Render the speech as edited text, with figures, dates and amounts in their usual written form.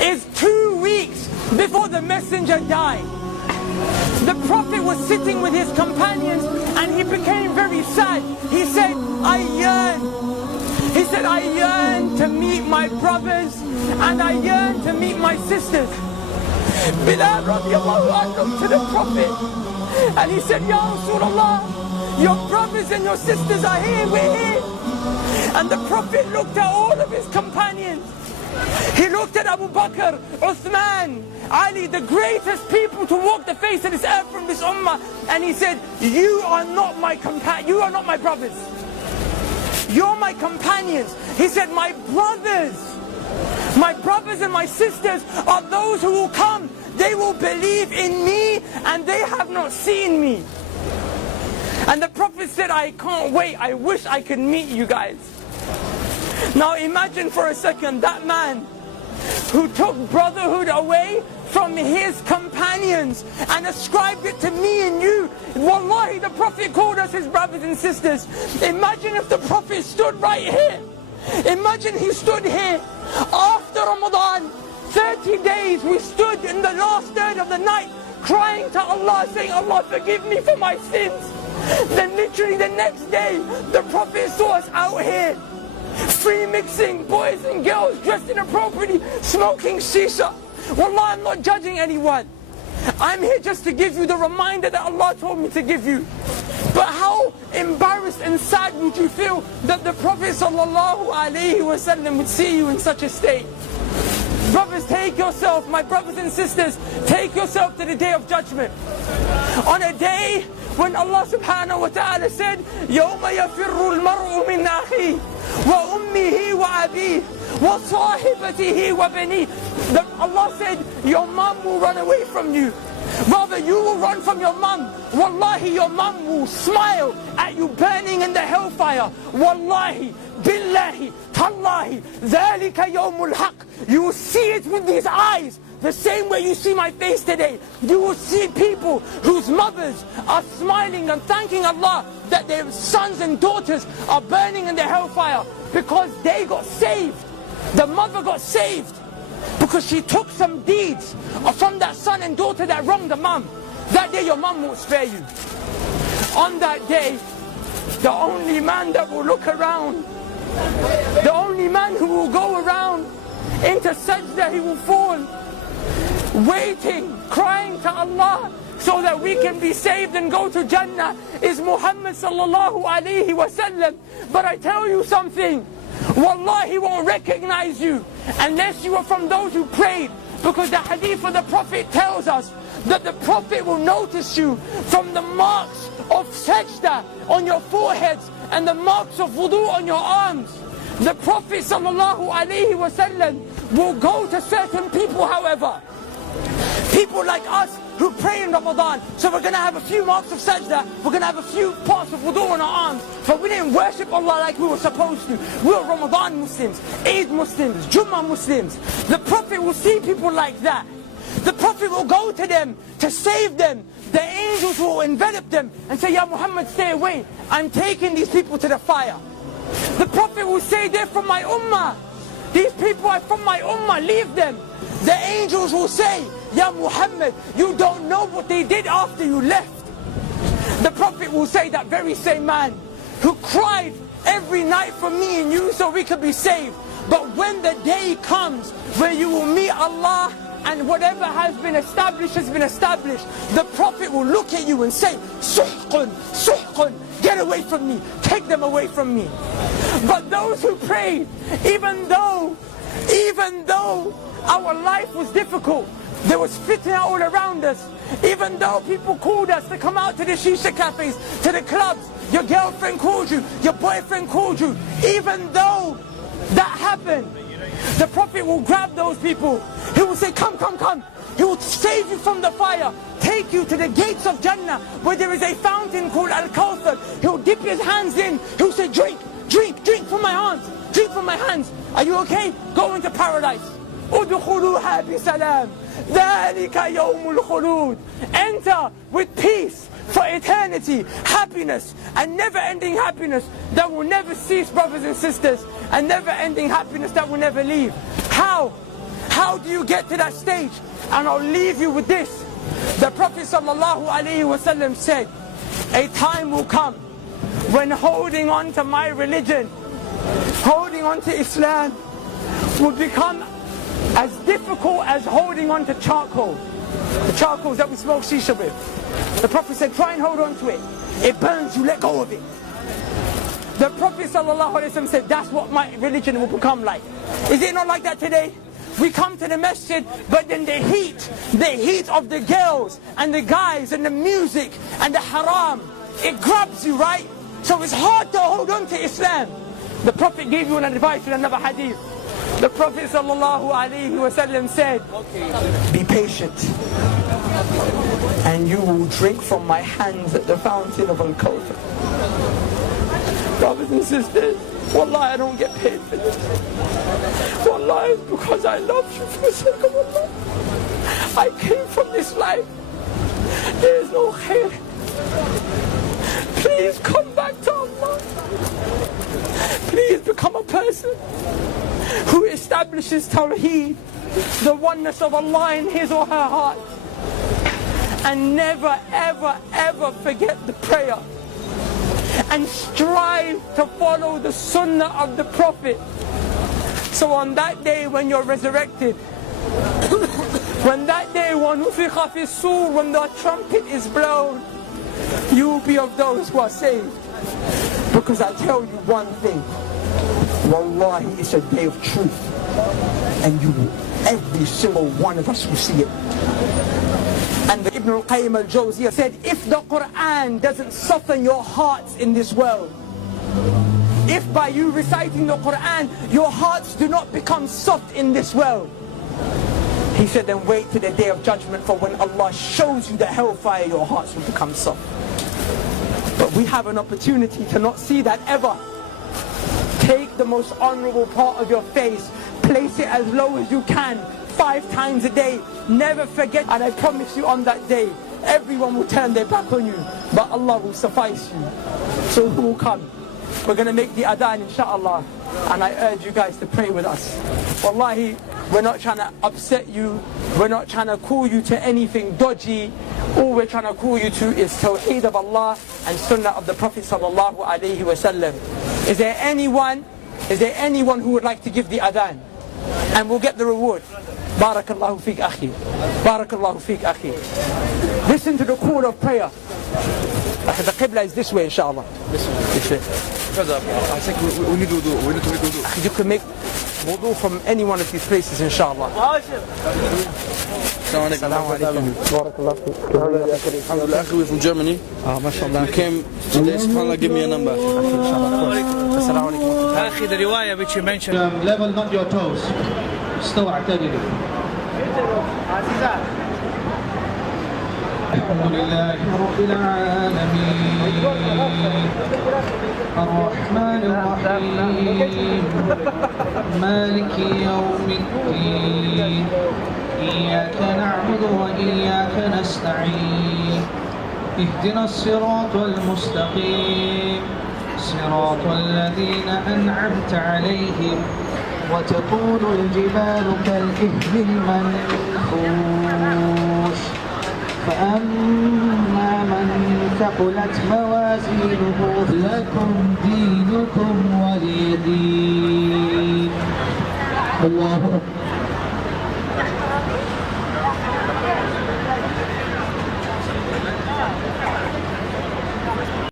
is 2 weeks before the messenger died. The Prophet was sitting with his companions and he became very sad. He said, I yearn to meet my brothers and I yearn to meet my sisters. Bilal radiallahu anhu looked to the Prophet and he said, Ya Rasulullah, your brothers and your sisters are here, we're here. And the Prophet looked at all of his companions. He looked at Abu Bakr, Uthman, Ali, the greatest people to walk the face of this earth from this ummah, and he said, you are not my brothers. You're my companions. He said, my brothers and my sisters are those who will come. They will believe in me and they have not seen me. And the Prophet said, I can't wait. I wish I could meet you guys. Now imagine for a second that man who took brotherhood away from his companions and ascribed it to me and you. Wallahi, the Prophet called us his brothers and sisters. Imagine if the Prophet stood right here. Imagine he stood here after Ramadan. 30 days we stood in the last third of the night crying to Allah, saying, Allah forgive me for my sins. Then literally the next day the Prophet saw us out here free mixing, boys and girls dressed inappropriately, smoking shisha. Wallah, I'm not judging anyone. I'm here just to give you the reminder that Allah told me to give you. But how embarrassed and sad would you feel that the Prophet ﷺ would see you in such a state? Brothers, take yourself, my brothers and sisters, take yourself to the day of judgment. On a day when Allah subhanahu wa ta'ala said, يَوْمَ يَفِرُّ الْمَرْءُ مِنْ أَخِيهِ وَأُمِّهِ وَأَبِيهِ وَصَاحِبَتِهِ وَبَنِيهِ. Allah said, your mum will run away from you. Rather, you will run from your mum. Wallahi, your mum will smile at you burning in the hellfire. Wallahi, billahi, tallahi, ذَلِكَ يَوْمُ الْحَقِّ. You will see it with these eyes. The same way you see my face today. You will see people whose mothers are smiling and thanking Allah that their sons and daughters are burning in the hellfire because they got saved. The mother got saved because she took some deeds from that son and daughter that wronged the mum. That day your mum won't spare you. On that day, the only man that will look around, the only man who will go around into sajda, he will fall, waiting, crying to Allah so that we can be saved and go to Jannah, is Muhammad sallallahu alayhi wasallam. But I tell you something, Wallah, he won't recognize you unless you are from those who prayed. Because the hadith of the Prophet tells us that the Prophet will notice you from the marks of sajda on your foreheads and the marks of wudu on your arms. The Prophet sallallahu alayhi wasallam will go to certain people, however, people like us who pray in Ramadan. So we're going to have a few marks of sajda, we're going to have a few parts of wudu on our arms, but we didn't worship Allah like we were supposed to. We were Ramadan Muslims, Eid Muslims, Jummah Muslims. The Prophet will see people like that. The Prophet will go to them to save them. The angels will envelop them and say, Ya Muhammad, stay away. I'm taking these people to the fire. The Prophet will say, they're from my ummah. These people are from my ummah, leave them. The angels will say, Ya Muhammad, you don't know what they did after you left. The Prophet will say, that very same man who cried every night for me and you so we could be saved. But when the day comes where you will meet Allah and whatever has been established has been established, the Prophet will look at you and say, Suhqun, Suhqun, get away from me, take them away from me. But those who prayed, even though our life was difficult, there was fitna all around us, even though people called us to come out to the shisha cafes, to the clubs, your girlfriend called you, your boyfriend called you, even though that happened, the Prophet will grab those people. He will say, come, come, come. He will save you from the fire, take you to the gates of Jannah where there is a fountain called Al-Kawthar. He will dip his hands in. He will say, drink, drink, drink from my hands, drink from my hands. Are you okay? Go into paradise. Udkhuluha bi salam. Dhalika yawmul khulud. Enter with peace for eternity, happiness, and never-ending happiness that will never cease, brothers and sisters, and never-ending happiness that will never leave. How How do you get to that stage? And I'll leave you with this. The Prophet ﷺ said, a time will come when holding on to my religion, holding on to Islam, will become as difficult as holding on to charcoal. The charcoals that we smoke shisha with. The Prophet said, try and hold on to it. It burns you, let go of it. The Prophet ﷺ said, that's what my religion will become like. Is it not like that today? We come to the masjid, but then the heat of the girls and the guys and the music and the haram, it grabs you, right? So it's hard to hold on to Islam. The Prophet gave you an advice in another hadith. The Prophet ﷺ said, be patient, and you will drink from my hands at the fountain of Al-Kawthar. Brothers and sisters, wallahi, I don't get paid for this. Wallahi, it's because I love you for the sake of Allah. I came from this life. There is no khair. Please come back to Allah. Please become a person who establishes Tawheed, the oneness of Allah in his or her heart. And never, ever, ever forget the prayer. And strive to follow the sunnah of the Prophet. So on that day when you're resurrected, when that day when the trumpet is blown, you will be of those who are saved. Because I tell you one thing, wallahi, it's a day of truth. And every single one of us will see it. And Ibn al-Qayyim al-Jawziyah said, if the Quran doesn't soften your hearts in this world, if by you reciting the Quran, your hearts do not become soft in this world, he said, then wait to the day of judgment, for when Allah shows you the hellfire, your hearts will become soft. But we have an opportunity to not see that ever. Take the most honorable part of your face, place it as low as you can, 5 times a day. Never forget, and I promise you on that day, everyone will turn their back on you, but Allah will suffice you. So who will come? We're going to make the adhan, inshallah, and I urge you guys to pray with us. Wallahi, we're not trying to upset you, we're not trying to call you to anything dodgy. All we're trying to call you to is Tawheed of Allah and Sunnah of the Prophet sallallahu alaihi wasallam. Is there anyone who would like to give the adhan? And we'll get the reward. Barakallahu feek akhi. Barakallahu feek akhi. Listen to the call of prayer. The Qibla is this way, inshallah. This way. Brother, I think we need wudu. We need to make wudu. You can make wudu from any one of these places, inshallah. Assalamu alaikum. Alhamdulillah, we're from Germany. MashaAllah. We came today, subhanAllah, give me a number. Assalamu alaikum. أخي, the riwayah which you mentioned. Level not your toes. استوى اعتدلوا. الحمد لله رب العالمين الرحمن الرحيم مالك يوم الدين إياك نعبد وإياك نستعين اهدنا الصراط المستقيم صراط الذين أنعمت عليهم وتكون الجبال كالإهل المنفوش فأما من ثقلت موازينه لكم دينكم ولي دين. الله أكبر.